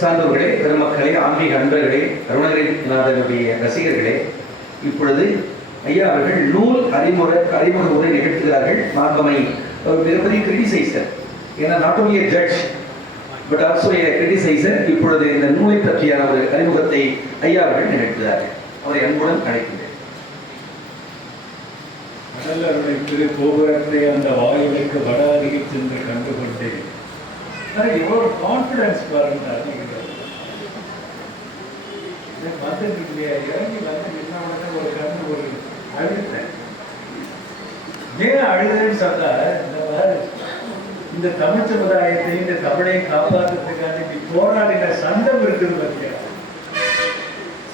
சார்ந்தவர்களே, பெருமக்களே, ஆன்மீக அன்பர்களே, அருணகிரிநாதனுடைய ரசிகர்களே, இப்பொழுது ஐயா அவர்கள் நூல் அறிமுக உரை நிகழ்த்துகிறார்கள். மார்க்கமை ஒரு மிகப்பெரிய கிரிட்டிசைசர், ஏன்னா not only a judge but also a criticizer. இப்பொழுது இந்த நூலை பற்றியான ஒரு அறிமுகத்தை ஐயா அவர்கள் நிகழ்த்துகிறார்கள். அவரை அன்புடன் அழைக்கின்றேன். கடலருடைய திரு கோபுரத்தை அந்த வாயிலுக்கு வட அருகே சென்று கண்டுகொண்டேன். இவ்வளவு கான்பிடன்ஸ் பாருங்க. வந்துட்டு இல்லையா, இறங்கி வந்து என்ன ஒரு கண்ணு ஒரு அழுத்தேன். ஏன் அழுதுன்னு சொன்னா, இந்த தமிழ் சமுதாயத்தை இந்த தமிழை காப்பாற்றுறதுக்காக நீ போராடின சண்டம் இருக்குது பத்தியா.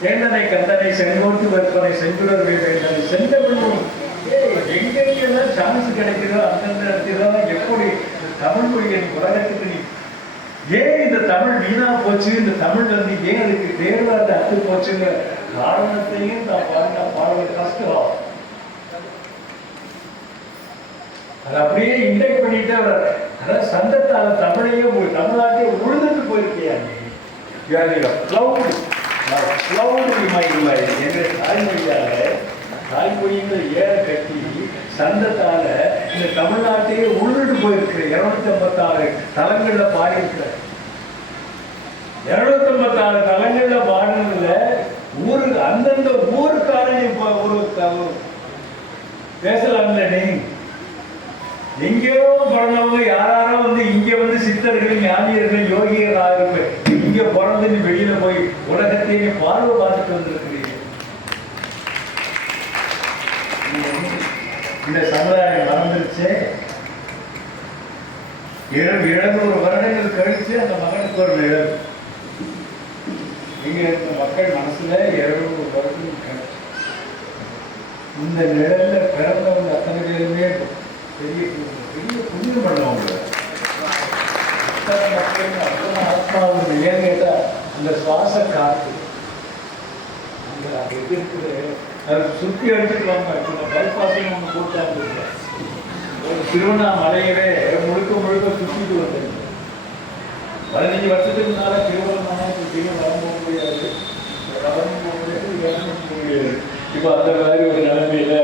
சேந்தனை கந்தனை செங்கோட்டு வெப்பனை செங்குடர் வேண்டனை செந்தமிழும் எங்கெங்கெல்லாம் சான்ஸ் கிடைக்குதோ அந்தந்த இடத்துல எப்படி தமிழ் மொழியை உலகத்துக்கு நீ ஏன் இந்த தமிழ் வீணா போச்சு, இந்த தமிழ் வந்து ஏன் அதுக்கு தேர்வாத அத்து போச்சுங்க காரணத்தையும் நான் பாடுவது கஷ்டம். அது அப்படியே இன்டெக்ட் பண்ணிட்டு அவர் அதாவது சந்தத்தால தமிழையும் ஒரு தமிழ்நாட்டை உழுதுட்டு போயிருக்கியா என்ற தாய்மொழியாக தாய்மொழிகளை ஏற கட்டி சந்தத்தால இந்த தமிழ்நாட்டையே உழுதுட்டு போயிருக்கிற 256 தலங்கள்ல பாடியிருக்கிற 256 தலங்கள்ல பாடினதுல ஊருக்கு அந்தந்த ஊருக்காரன் ஒரு பேசலாம்ல. நீ எங்கேயோ பிறந்தவங்க யாரோ வந்து இங்க வந்து சித்தர்கள் ஞானியர்கள் யோகியர்கள் இருப்பேன். இங்க பிறந்து நீ வெளியில போய் உலகத்தையே நீ பார்வை பார்த்துட்டு வந்திருக்கிறீங்க. இந்த சமுதாயம் மறந்துருச்சு. 700 வருடங்கள் கழிச்சு அந்த மகனுக்கு ஒரு நிழல் இங்க இருக்க மக்கள் மனசுல 200 வருடங்கள் கழிச்சு இந்த நிழல்ல பிறந்தவங்க அத்தனை பேருமே பெரிய பெரிய புண்ணியம் பண்ணுவாங்க. ஆத்மாவுக்கு ஏன் கேட்டா அந்த சுவாச காற்று அந்த இருக்கிற அதை சுற்றி அடிச்சுக்குவாங்க. இப்போ பைபாஸையும் நம்ம கூட்டாங்க. ஒரு திருவண்ணாமலையவே முழுக்க சுற்றிட்டு வந்தது. 15 வருஷத்துக்கு முன்னால திருவண்ணாமலை வளர்ந்து போக முடியாது, வளர்ந்து போக முடியாது, இறந்து போக முடியாது. இப்போ அந்த மாதிரி ஒரு நிலைமையில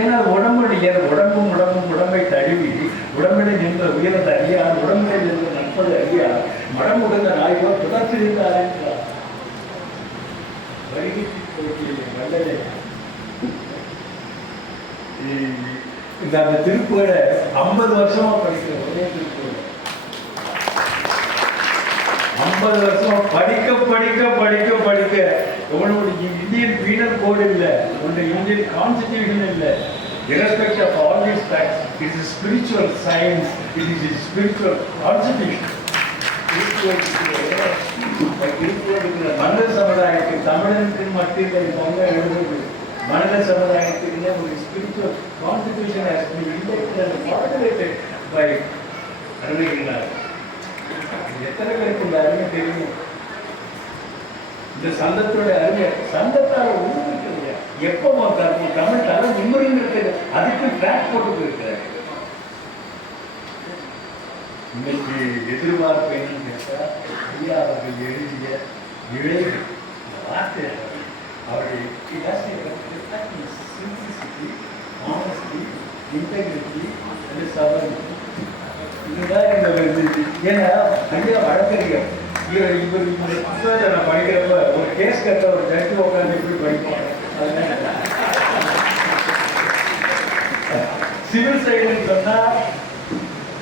ஏன்னா உடம்பை தழுவி உடம்பினை நின்ற உயரத்தை அறியா, உடம்பினை நின்ற நட்பதை அறியா, மடம் உடந்த நாய்கோ தொடர்ச்சி இருந்தார். இந்த அந்த திருப்புகளை 50 வருஷமா படிக்கிற ஒரே திருப்புகள் 50 வருஷமா படிக்க உங்களோட இந்தியன் பீனல் கோடு இல்லை, உங்களுடைய இந்தியன் கான்ஸ்டிடியூஷன் இல்லை. Irrespective of all these facts, it is a spiritual science, it is a spiritual constitution. மனித சமுதாயத்துக்கு தமிழனுக்கு மத்தியில் பங்க எழுதுவது மனித சமுதாயத்துக்கு ஒரு spiritual constitution has been invented and formulated by Arunagirinathar. எத்தனை பேருக்கு இந்த அருமை தெரியும்? இந்த சந்தத்தோட அருமை சந்தத்தால ஒன்றும் இல்லையா? எப்போ தமிழ் தலை நிம்மதியும் இருக்குது, அதுக்கு ட்ராக் போட்டு போயிருக்கிறார். இன்னைக்கு எதிர்பார்ப்பு என்னன்னு கேட்டா, ஐயா அவர்கள் எழுதிய இழைவு வார்த்தை அவருடைய சிம்பிளிசிட்டி, ஆனஸ்டி, இன்டெகிரிட்டி அண்ட் சபரிட்டி. இதுதான் இந்த ஏன்னா ஐயா வழக்கறிஞர். இவர் நான் படிக்கிறப்ப ஒரு கேஸ் கட்ட ஒரு ஜட்ஜி உட்காந்து எப்படி படிப்பாங்க. சிவில் சைடுன்னு சொன்னா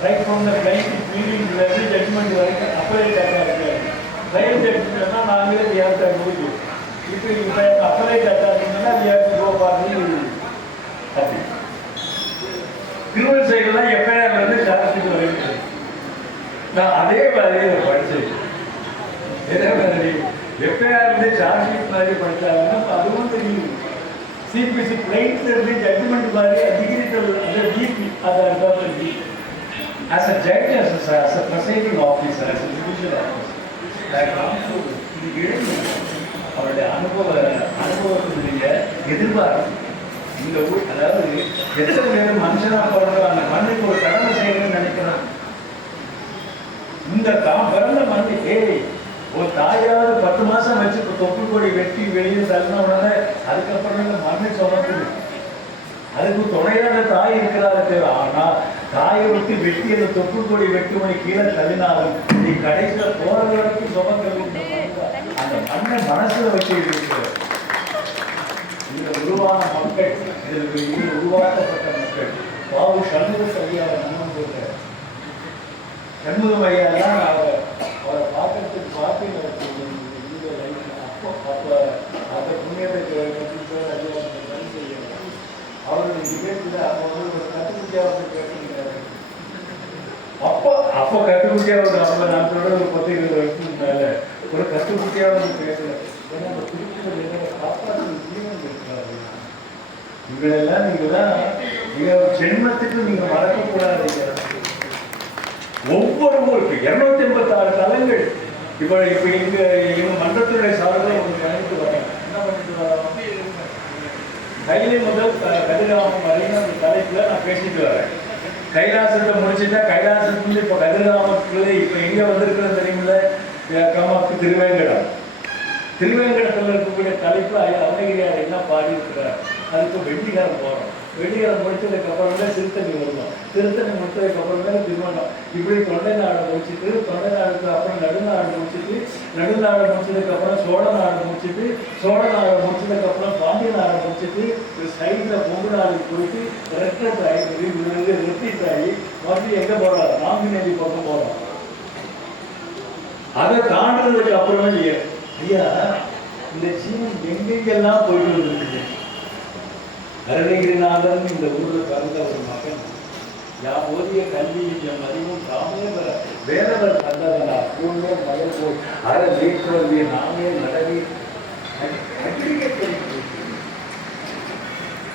right from the plaint pleading judgment வரைக்கும் அப்பலேட் ஆகா இருக்கு. ட்ரையல் ஜட்ஜ்மெண்ட் சொன்னா நாங்களே வியாபாரத்தை முடியும். இப்போ அப்பலேட் ஆகாதுன்னா வியாபாரம் கோபாதி அப்படி. கிரிமினல் சைடுலாம் எஃப்ஐஆர்ல இருந்து சார்ஜ் வரைக்கும் நான் அதே மாதிரி படிச்சேன். எஃப்ஐஆர் இருந்து சார்ஜ் ஷீட் மாதிரி படிச்சாங்கன்னா அதுவும் தெரியும். சிபிசி பிளைண்ட்ல இருந்து ஜட்ஜ்மெண்ட் மாதிரி டிகிரி அந்த டிபி அதை as a judge, as a presiding officer, as a judicial officer, அவருடைய அனுபவத்தினுடைய எதிர்பார்ப்பு இந்த ஊர், அதாவது எத்தனை பேர் மனுஷனா போடுற அந்த மண்ணுக்கு ஒரு கடமை செய்யணும்னு நினைக்கிறான். இந்த தான் பிறந்த மண்ணு மாசம் வச்சு இப்போ தொப்பு கொடி வெட்டி வெளியே தள்ளின உடனே அதுக்கப்புறம் இந்த மண்ணு சுமக்குது. அதுக்கு துணையான தாய் இருக்கிறாரு. ஆனா தாயை விட்டு வெட்டி அந்த தொப்பு கொடி வெட்டி மணி கீழே தள்ளினாலும் நீ கடைசியில போறது வரைக்கும் சுமக்கிறது அந்த மண்ணை மனசுல வச்சு இருக்கிறார். இந்த உருவான மக்கள், இதில் உருவாக்கப்பட்ட மக்கள் பாவு சண்முக ஐயாவை நம்பும் போது சண்முகம் ஐயா தான் அவரை பார்க்கறதுக்கு பார்த்து அப்போ அந்த புண்ணியத்தை அவருடைய நிகழ்ச்சியில அப்போ வந்து ஒரு கட்டுக்குட்டியாவது கேட்டிருக்கிறாரு. அப்போ கட்டுக்குட்டியாவது அவங்க நான் சொல்ற ஒரு 10-20 வருஷத்துக்கு மேல ஒரு கட்டுக்குட்டியாவது கேட்கல. ஏன்னா அந்த திருப்பதி காப்பாற்று ஜீவன் இருக்கிறாரு. இவங்களெல்லாம் நீங்க ஜென்மத்துக்கு நீங்க மறக்கக்கூடாது. ஒவ்வொரு ஊருக்கு 286 தலங்கள். இப்ப இவங்க மன்றத்தினுடைய சார்பில் உங்களுக்கு அழைத்து வராங்க. என்ன பண்ணிட்டு வரோம்? கைலை முதல் கதிராமம் வரையும் அந்த தலைப்புல நான் பேசிட்டு வரேன். கைலாசத்தை முடிச்சுட்டா கைலாசத்துல இப்ப கதிராமத்துல இப்ப எங்க வந்திருக்கிற தெரியுமில்ல, கமாக்கு திருவேங்கடம். திருவேங்கடத்துல இருக்கக்கூடிய தலைப்பு அருணகிரியார் என்ன பாடி இருக்கிறார். அதுக்கு வெள்ளிகாரம் போறோம். வெள்ளிகாரம் முடிச்சதுக்கு அப்புறமே திருத்தணி வருவோம். திருத்தணி முடிச்சதுக்கு அப்புறமே திருமணம். இப்படி தொண்டை நாடு முடிச்சுட்டு, தொண்டை நாடுக்கு அப்புறம் நடுநாடு முடிச்சுட்டு, நடுநாடு முடிச்சதுக்கு அப்புறம் சோழ நாடு முடிச்சுட்டு, சோழ நாடு முடிச்சதுக்கு அப்புறம் பாண்டிய நாடு முடிச்சுட்டு, சைட்ல பொங்கு நாடு போயிட்டு ரெட்டட் ஆகி ரெட்டிட் ஆகி மறுபடியும் எங்க போறோம்? நாங்குநேரி பக்கம் போறோம். அதை தாண்டதுக்கு அப்புறமே ஐயா இந்த ஜீவன் எங்கெங்கெல்லாம் போயிட்டு வந்துருக்கு. அருணகிரிநாதன் இந்த ஊர்ல பிறந்த ஒரு மகன். போதிய கல்வியும் அறிவும் தாமே வேறவர் தந்ததனா பூர்ண மகள் போல் அற வீட்டுவதிய நாமே நடவி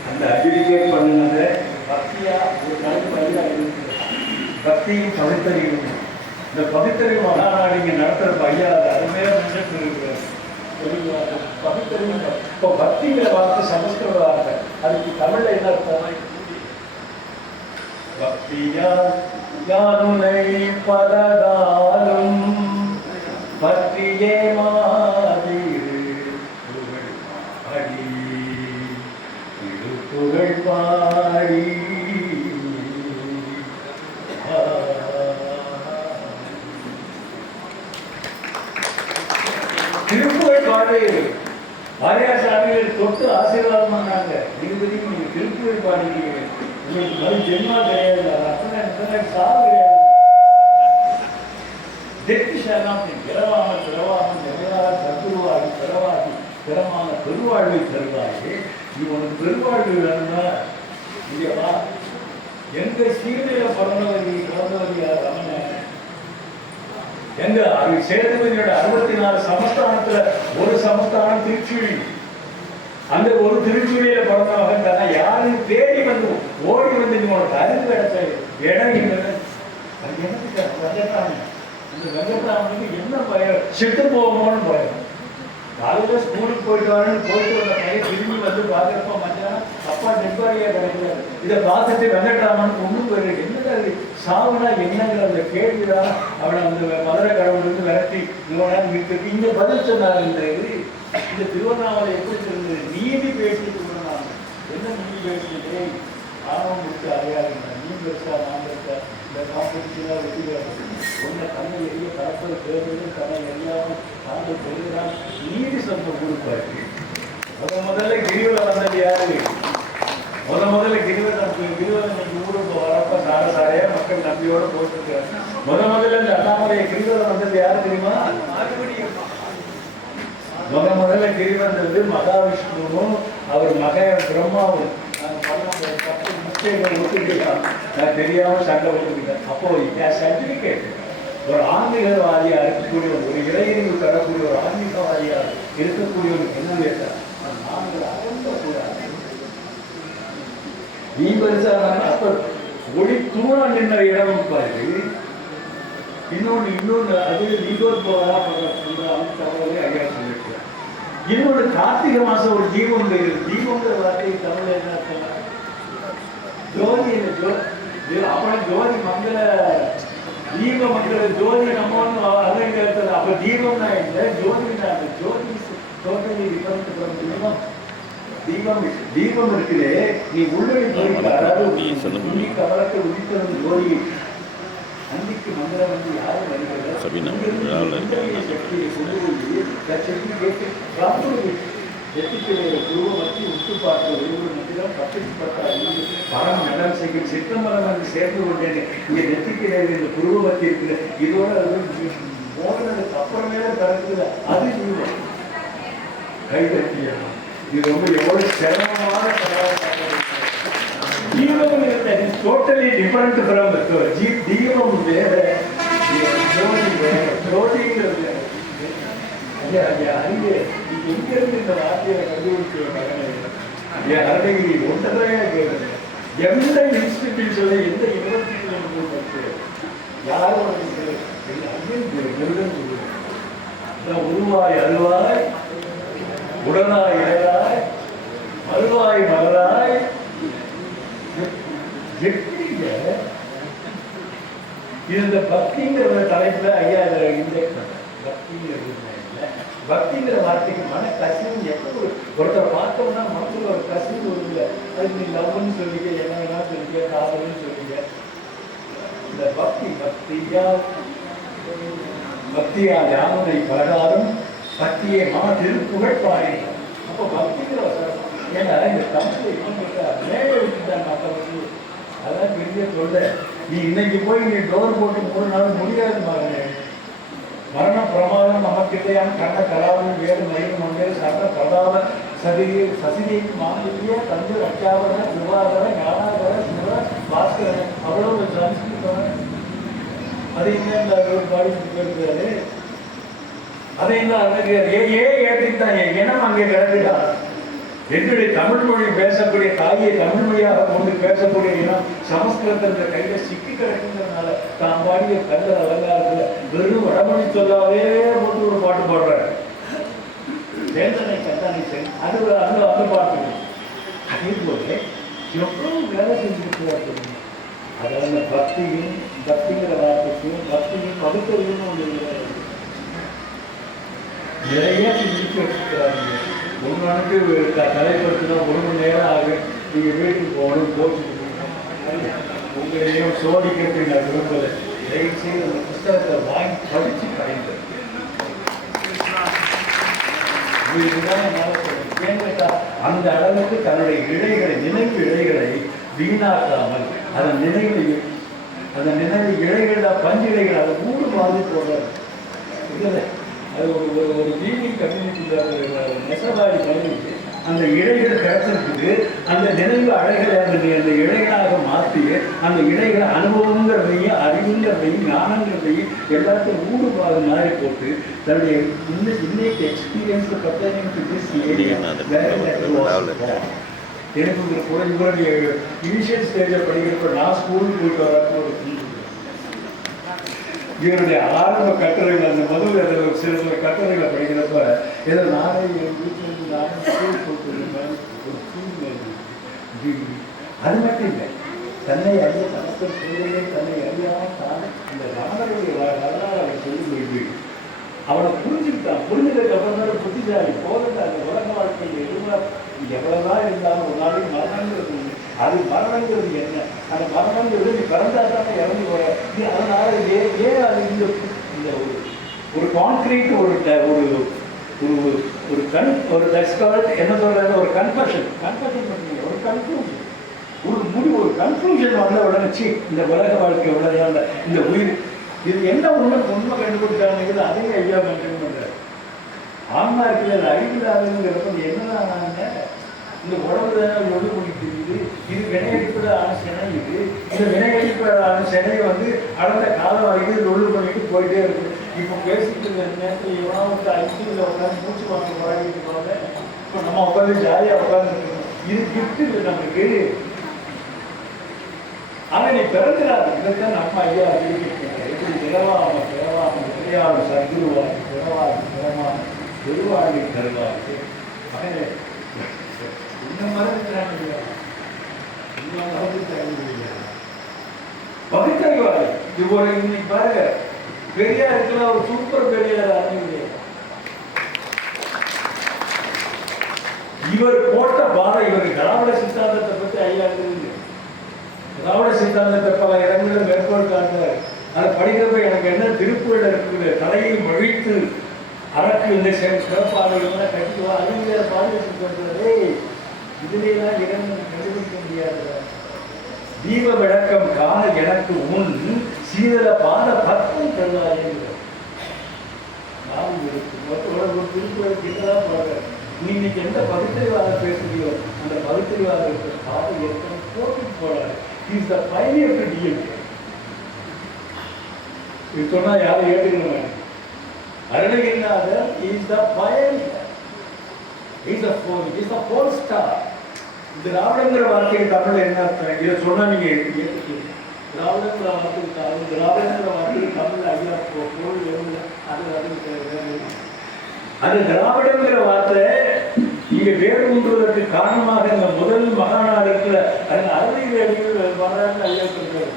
அந்த அக்ரிகேட் பண்ணினதை பக்தியா ஒரு நாளைக்கு ஐயா பக்தியும் பகுத்தறிவும். இந்த பகுத்தறிவு மகாநாடு இங்க நடத்துற ஐயா அது அருமையா முன்னெடுத்து இருக்கிறார். பகுத்தறிவு இப்போ பக்திங்கிற வார்த்தை சமஸ்கிருத வார்த்தை. அதுக்கு தமிழ்ல என்ன அர்த்தம்? பக்தியா யாருனை பலகாலும் பக்தியே மாதிரு அடி புகழ் பாடி திருப்புகழ் பாடு வாரியாசாமிகள் தொட்டு ஆசீர்வாதம் பண்ணாங்க. நீங்க திருப்புகழ் பாடுறீங்க. உங்களுக்கு மறு ஜென்மா கிடையாது. அத்தனை சாவு கிடையாது. பிறவாம பிறவாமல் நிறைவாக தத்துருவாகி பிறவாகி பிறமான பெருவாழ்வை தருவாகி. நீ உனக்கு பெருவாழ்வு வேணும்னா இல்லையா? எங்க சீமையில பிறந்தவர் நீ பிறந்தவர் யார்? ரமணன். எங்க சேதுபதியோட 64 சமஸ்தானத்துல ஒரு சமஸ்தானம் திருச்சுழி. அந்த ஒரு திருச்சுழியில பிறந்த மகன் தானே யாருன்னு தேடி வந்து ஓடி வந்து உனக்கு அறிவு கிடைச்ச இடம் எனக்கு வெங்கட்ராமன். இந்த வெங்கட்ராமனுக்கு என்ன பயம்? செட்டு போகணும்னு பயம். காலையில ஸ்கூலுக்கு போயிட்டு வரேன்னு போயிட்டு வந்த பையன் திரும்பி வந்து பார்க்குறப்ப மத்தியானம் அப்பா நெட்வாரியா கிடைக்கிறாரு. இதை பார்த்துட்டு வெங்கட்ராமன் ஒண்ணு போயிருக்கு. என்னது சாவுனா என்னங்கிற அந்த கேள்விதான் அவனை அந்த மதுரை கடவுள் விரட்டி இவனாக இங்க பதில் சொன்னார். இந்த திருவண்ணாமலை எப்படி இருந்தது? நீதி பேசிட்டு திருவண்ணாமலை என்ன நீதி பேசிட்டு ஆணவம் முடிச்சு அறியாதுங்க. நீ பெருசா நான் பெருசா இந்த காம்படிஷனாக வெற்றிக்கிறாங்க. ஒன்றை கண்ணை எரிய கலப்பது தேர்தல் கண்ணை எரியாமல் தாண்டி பெறுகிறான். நீதி சம்பவம் கொடுப்பாரு. முதல்ல கிரிவலம் வந்தது யாரு? முதல்ல கிரிவலம் இன்னைக்கு ஊருக்கு வரப்ப சாரையா மக்கள் நம்பியோட போட்டுருக்காரு. முதல்ல இந்த அண்ணாமலை கிரிவலம் வந்தது யாரு தெரியுமா? முதல்ல கிரிவந்தது மகாவிஷ்ணுவும் அவர் மகன் பிரம்மாவும். நான் தெரியாம சண்டை போட்டுக்கிட்டேன். அப்போ சர்டிபிகேட் ஒரு ஆன்மீகவாதியா இருக்கக்கூடிய ஒரு இளைஞருக்கு தரக்கூடிய ஒரு ஆன்மீகவாதியா இருக்கக்கூடியவனுக்கு என்ன கேட்டா நாங்கள் அகண்டக்கூடாது. நீ பெருசா அப்ப ஒளி தூணா நின்ற இடம் பாரு. இன்னொன்னு அது நீங்கோர் போவதா தகவலே ஐயா சொல்லிட்டு. இன்னொரு கார்த்திகை மாசம் ஒரு தீபம் தீபங்கிற வார்த்தை தமிழ் என்ன அர்த்தம்? ஜோதி. அப்புறம் ஜோதி மங்கள தீப மங்கள ஜோதி நம்ம அப்ப தீபம்னா இல்லை, ஜோதினா ஜோதி டோட்டலி டிஃபரெண்ட் ஃப்ரம் தீபம். தீபம் இருக்குதே, நீ உள்ளடி போய் அதாவது துணி கவலத்தை உதித்தது ஜோதி அன்னைக்கு மந்திரம் வந்து யாரும் பரம் நடல் செய்யும் சித்தமரம் வந்து சேர்ந்து கொண்டேன். இங்க நெத்திக்கிற இந்த குருவமத்தி இருக்குது, இதோட மோதனதுக்கு அப்புறமே பிறக்குது. அது தீபம். கைதட்டியா இது ரொம்ப எவ்வளவு சிரமமான தீபம் டோட்டலி டிஃபரெண்ட் ஃப்ரம் தீபம் வேற, ஜோதி வேற. ஜோதிங்கிறது ஐயா ஐயா அறிவு எங்கிருந்து இந்த வார்த்தையை கண்டுபிடிக்கிற மகனே என் அருணகிரி ஒன்றரையா கேட்குது. எந்த இன்ஸ்டிடியூஷன்ல எந்த யூனிவர்சிட்டியில் படிச்சு யாரும் உருவாய் அருவாய் உடனாய் இடையாய் மறுவாய் மலராய் எப்படிங்க இது இந்த பக்திங்கிற தலைப்புல ஐயா இன்ஜெக்ட் பண்ண பக்திங்கிறது பக்திங்கிற வார்த்தைக்கு மன கசிவு எப்போ ஒருத்தர் பார்த்தோம்னா மனசுல ஒரு கசிவு ஒரு இல்லை. அதுக்கு நீ லவ்னு சொல்லிக்க, என்ன வேணா சொல்லிக்க, காதல்னு சொல்லிக்க. இந்த பக்தியா யாமனை பலகாரம் பக்தியை திருப்புகழ் பாடினார். அப்போ பக்திங்கிற ஏன்னா இந்த தமிழ் மேலே விட்டுட்டாங்க மற்றவங்க. அதான் பெரிய சொல்ல. நீ இன்னைக்கு போய் நீ டோர் போட்டு 3 நாள் முடியாது மகனே. மரண பிரமாதம் நமக்கிட்டையான கண்ண கலாவும் வேறு மயிலும் ஒன்றே சரண பிரதான சசிதி மாநிலிய தந்து ரட்சாவர விவாதர ஞானாதர சிவ பாஸ்கர அவ்வளவு சம்ஸ்கிருதம். அது என்ன பாடி இருக்கிறாரு. அதை என்ன ஏற்றிட்டாங்க. ஏன்னா அங்கே கிடக்குதா என்னுடைய தமிழ் மொழி பேசக்கூடிய தாயை தமிழ் மொழியாக கொண்டு பேசக்கூடிய இனம் சமஸ்கிருதத்தை கையில சிக்கி கிடக்குங்கிறதுனால தான் பாடிய கல்லர் அலங்காரத்துல வெறும் வடமொழி சொல்லாவே போட்டு ஒரு பாட்டு பாடுறாரு. வேதனை கந்தானை சரி அது அந்த அந்த பாட்டு. அதே போல எவ்வளவு வேலை செஞ்சிருக்கிறார். அதாவது பக்திங்கிற வார்த்தைக்கும் பக்தியும் பகுத்தறிவுன்னு ஒன்று நிறைய செஞ்சுட்டு வச்சிருக்கிறாங்க. ஒன்று தலைப்படுத்தினா 1 மணி நேரம் ஆகும். நீங்கள் வீட்டுக்கு போகணும் போச்சு உங்களையும் சோடிக்கிறதுக்கு நான் விரும்பலை. தயவு செய்து அந்த புத்தகத்தை வாங்கி படித்து பயன்படுத்த அந்த அளவுக்கு தன்னுடைய நினைவு இழைகளை வீணாக்காமல் அதன் நினைவு இழைகள் பஞ்சிலைகள் அதை மூடு மாதிரி போடுறாரு. இல்லை அது ஒரு வீடிங் கம்யூனிட்டியில் நெசவாடி பண்ணிட்டு அந்த இழைகள் கிடைச்சிருக்குது. அந்த நினைவு அழைகளை அந்த இழைகளாக மாற்றி அந்த இழைகளை அனுபவங்கிறதையும் அறிவுங்கிறதையும் ஞானங்கிறதையும் எல்லாத்தையும் ஊடுபாடு மாதிரி போட்டு தன்னுடைய இன்னைக்கு எக்ஸ்பீரியன்ஸ் பர்டனிங் டு திஸ் எனக்கு இனிஷியல் ஸ்டேஜில் படிக்கிறப்ப நான் ஸ்கூலுக்கு போயிட்டு வரப்போ ஒரு இவருடைய ஆரம்ப கட்டுரைகள் அந்த முதல்ல சில கட்டுரைகளை படிக்கிறப்ப ஏதோ நானே என் வீட்டிலிருந்து நானே ஸ்கூல் போட்டு ஒரு ஃபீல். அது மட்டும் இல்லை, தன்னை அறிய தனக்கு சூழலே தன்னை அறியாமல் தான் இந்த ரமணருடைய வரலாறு அவன் சொல்லி போயிட்டு அவனை புரிஞ்சுக்கிட்டான். புரிஞ்சதுக்கு அப்புறம் தான் புத்திசாலி போகிறது. அந்த உலக வாழ்க்கையில் எவ்வளவுதான் இருந்தாலும் ஒரு நாளைக்கு மரணங்கிறது அது மரணங்கிறது என்ன? அந்த மரணங்கிறது நீ பிறந்தா தானே இறந்து போற. அதனால ஏன் அது இந்த ஒரு கான்கிரீட் ஒரு டெஸ்கால்ட் என்ன சொல்றது ஒரு கன்ஃபஷன் பண்ணீங்க ஒரு கன்க்ளூஷன் ஒரு முடிவு ஒரு கன்க்ளூஷன் வந்த உடனே இந்த உலக வாழ்க்கை உடனே இந்த உயிர் இது என்ன உண்மை கண்டுபிடிச்சாங்க. அதையும் ஐயா மென்ஷன் பண்றாரு. ஆன்மா இருக்கிற அழிவில்லாதுங்கிறப்ப என்னதான் இந்த உடம்பு தானே ஒன்று முடிக்கிறது. இது வினையடிப்பதான சினை. இந்த வினையடிப்பதான சினையை அடுத்த காலம் வரைக்கும் ஒன்று பண்ணிட்டு போயிட்டே இருக்கு. இப்போ பேசிட்டு இருக்க நேரத்தில் இவனாவுக்கு ஐசியில் உட்காந்து மூச்சு வாங்க போராடிட்டு இருப்பாங்க. இப்போ நம்ம உட்காந்து ஜாலியாக உட்காந்துருக்கோம். இது கிஃப்ட் இல்லை நமக்கு. ஆனால் நீ பிறந்துடாது. இதைத்தான் நம்ம ஐயா அறிவிக்கிறாங்க. எப்படி பிறவாம பிறவாம சத்குருவாகி பிறவாம பெருவாழ்வை தருவாங்க. இந்த மாதிரி பகுத்தறிவாரு இவ்வளவு இன்னைக்கு பாருங்க. பெரியார் இருக்கலாம் ஒரு சூப்பர் பெரியார் அறிவியல் இவர் போட்ட பாதை, இவர் திராவிட சித்தாந்தத்தை பற்றி ஐயா எழுதுங்க. திராவிட சித்தாந்தத்தை பல இடங்களில் மேற்கோள் காட்டுறார். அதை படிக்கிறப்ப எனக்கு என்ன திருக்குறள் இருக்குது, தலையை மழித்து அரக்கு இந்த சிறப்பாளர்கள்லாம் கட்டிவா அறிஞர் பாதுகாத்து இதுலாம் இடம் கண்டுபிடிக்க முடியாது. தீப விளக்கம் காண எனக்கு முன் சீதள பாத பத்தம் தருவார்கள். ஒரு திருக்குறள் கிட்டதான் போடுற. நீ இன்னைக்கு எந்த பகுத்தறிவாதம் பேசுறியோ அந்த பகுத்தறிவாதத்தை பார்த்து ஏற்கனவே போட்டு போறாரு. Is the pioneer to DMK. இது சொன்னா யாரும் ஏற்றுக்கணும். Arunagirinathar is the pioneer, is the pole star. திராவிடங்கிற வார்த்தையை தமிழ் என்ன அர்த்தம்? இதை சொன்னா நீங்க ஏற்றுக்கீங்க. திராவிடங்கிற வார்த்தைக்கு திராவிடங்கிற வார்த்தைக்கு தமிழ் ஐயா பொருள் எவ்வளவு அது திராவிடங்கிற வார்த்தை இங்க வேறு உண்டுவதற்கு காரணமாக இந்த முதல் மகாநாடு இருக்கிற அந்த அறிவியல் அடிகள் வர்றாங்க ஐயா சொல்றாரு.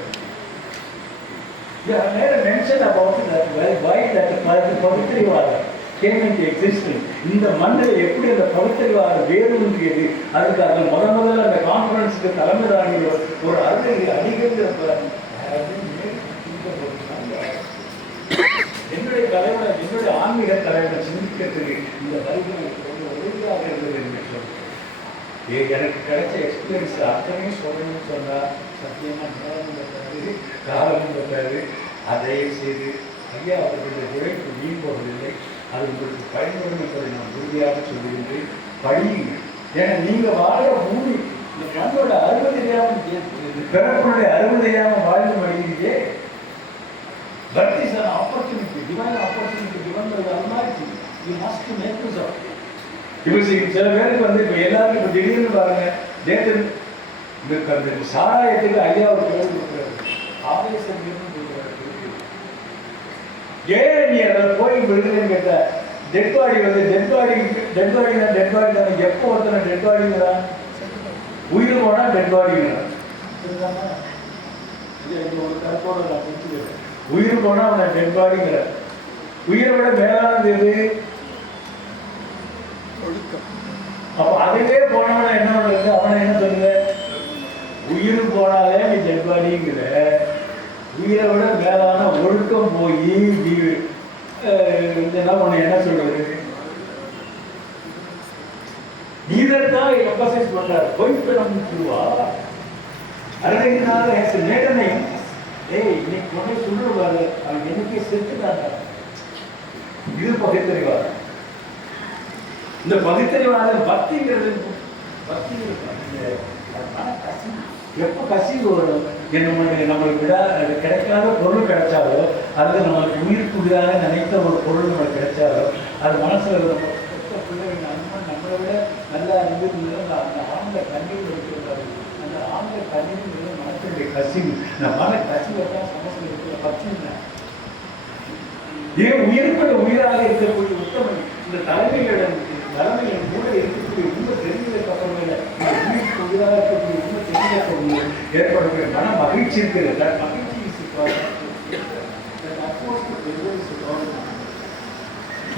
பகுத்தறிவாதம் came into existence. இந்த மண்ணில் எப்படி அந்த பகுத்தறிவாதம் வேறு ஒன்றியது, அதுக்கு அந்த முதல்ல அந்த கான்ஃபரன்ஸுக்கு தலைமை தாங்கிய ஒரு அறிஞர் அடிகள் என்னுடைய தலைவனை, என்னுடைய ஆன்மீக தலைவனை சிந்திக்கிறதுக்கு இந்த வரிகள் உதவியாக இருந்தது என்று சொல்றேன். எனக்கு கிடைச்ச எக்ஸ்பீரியன்ஸ் அத்தனையும் சொல்லணும்னு சொன்னா சத்தியமா நேரம் பற்றாது, காலம் பற்றாது. அதை செய்து ஐயா அவர்களுடைய உழைப்பு வீண் போவதில்லை. அது உங்களுக்கு பயன்படும் என்பதை நான் உறுதியாக சொல்லுகின்றேன். படியுங்க. ஏன்னா நீங்க வாழ பூமி இந்த கண்ணோட அறுபது தெரியாமல் பிறப்புடைய அறுபது தெரியாமல் வாழ்ந்து மடிக்கிறீங்க. But is an opportunity, divine opportunity given by the Almighty. You must make use of it. இப்போ சில பேருக்கு வந்து இப்போ எல்லாருக்கும் இப்போ திடீர்னு பாருங்க, நேற்று இந்த சாராயத்துக்கு ஐயா ஒரு பேர் கொடுக்குறாரு, ஆவேசம் கொடுக்குறாரு. ஏன் நீ அதில் போய் விடுதலைன்னு கேட்ட டெட் பாடி வந்து டெட் பாடி தானே. எப்போ ஒருத்தனை டெட் பாடிங்கிறான்? உயிர் போனா டெட் பாடிங்கிறான். ஒரு கருப்போட நான் புரிஞ்சுக்கிறேன். உயிர் போனா அவனை டெட் பாடிங்கிற. உயிரை விட மேலானது எது? அப்ப அதுவே போனவன என்ன பண்றது? அவனை என்ன சொல்லுங்க? உயிர் போனாலே நீ டெட் பாடிங்கிற. உயிரை விட மேலான ஒழுக்கம் போய் என்ன பண்ண என்ன சொல்றது? நீதான் எம்பசைஸ் பண்றாரு. பொய்ப்பிடம் சொல்லுவா அருணகிரிநாதர் நேடனை இன்னைக்கு கொண்டே சொல்லுவாரு, அவன் எனக்கே செத்துட்டாங்க. இது பகுத்தறிவாதம். இந்த பகுத்தறிவாதம் பக்திங்கிறது எப்ப கசிவு வரும்? நம்மளுக்கு கிடைக்காத பொருள் கிடைச்சாலோ அல்லது நம்மளுக்கு உயிர்க்குள்ளாக நினைத்த ஒரு பொருள் நம்மளுக்கு கிடைச்சாலோ அது மனசுல பிள்ளைகள் நம்மளை விட நல்லா இருந்து அந்த ஆண்ட கண்ணீர் இருக்கிறாரு. அந்த ஆண்ட கண்ணீர் மனசுடைய கசிவு. இந்த மன கசிவை தான் சமஸ்கிருதம் இருக்கிற பக்தி. ஏன் உயிர்ப்பட உயிராக இருக்கக்கூடிய உத்தமன் இந்த தலைமையிடம் கூட இருக்கக்கூடிய உண்மை தெரிஞ்சதுக்கு அப்புறமே உயிருக்கு உயிராக இருக்கக்கூடிய உண்மை தெரிஞ்ச ஏற்படக்கூடிய மன மகிழ்ச்சி இருக்கிறது. மகிழ்ச்சி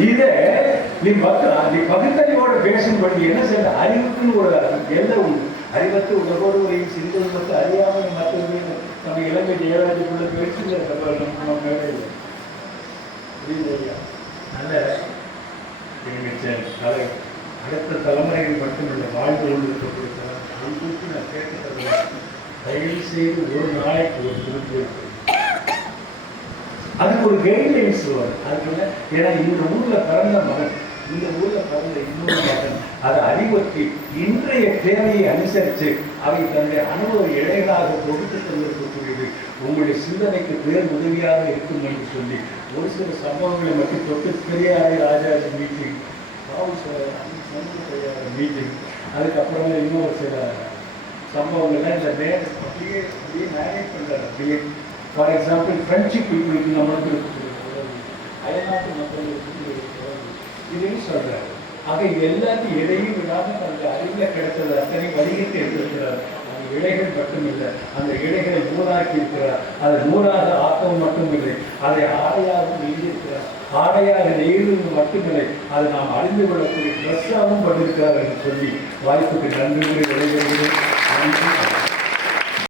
இதை நீ பகுத்தறிவோட பேசும்படி என்ன செய்ய அறிவுக்குன்னு ஒரு எல்லை உண்டு. அறிவத்து உலகோடு ஒரு சிந்தனை அறியாமல் மற்றவங்க நம்ம இலங்கை ஜெயராஜுக்குள்ள பேசுகிற நம்ம மேடையில் நல்ல கலை அடுத்த தலைமுறைகள் மட்டுமில்லை வாழ்ந்து கொண்டு இருக்கக்கூடிய நான் கேட்கிறது தயவு செய்து ஒரு நாளைக்கு ஒரு திருப்பி அதுக்கு ஒரு கைட்லைன்ஸ் வரும். அதுக்கு ஏன்னா இந்த ஊர்ல பிறந்த மகன், இந்த ஊர்ல பிறந்த இன்னொரு மகன் அதை அறிவுறுத்தி இன்றைய தேவையை அனுசரித்து அவை தன்னுடைய அனுபவ இழைகளாக கொடுத்து தந்திருக்கக்கூடியது உங்களுடைய சிந்தனைக்கு பேர் உதவியாக இருக்கும் என்று சொல்லி ஒரு சில சம்பவங்களை மட்டும் தொட்டு பெரியாரை ராஜாஜி மீட்டிங், மீட்டிங், அதுக்கப்புறமே இன்னொரு சில சம்பவங்கள்லாம் இந்த அப்படியே மேனேஜ் பண்ணுறாரு. அப்படியே ஃபார் எக்ஸாம்பிள் ஃப்ரெண்ட்ஷிப் பீப்புளுக்கு நம்மளுக்கு அயல்நாட்டு மக்களுக்கு இதையும் சொல்றாரு. ஆக இது எல்லாத்தையும் எதையும் விடாமல் அந்த அறிவியல் கிடைச்சது அத்தனை வணிகத்தை எடுத்திருக்கிறார். அது இழைகள் மட்டுமில்லை, அந்த இழைகளை நூலாக்கி இருக்கிறார். அதை நூலாக ஆக்கவும் மட்டுமில்லை, அதை ஆடையாக நெய்திருக்கிறார். ஆடையாக நெய்வது மட்டுமில்லை, அதை நாம் அறிந்து கொள்ளக்கூடிய ட்ரெஸ்ஸாகவும் பண்ணியிருக்கிறார் என்று சொல்லி வாய்ப்புக்கு நன்றி விடைபெறுகிறேன். நன்றி.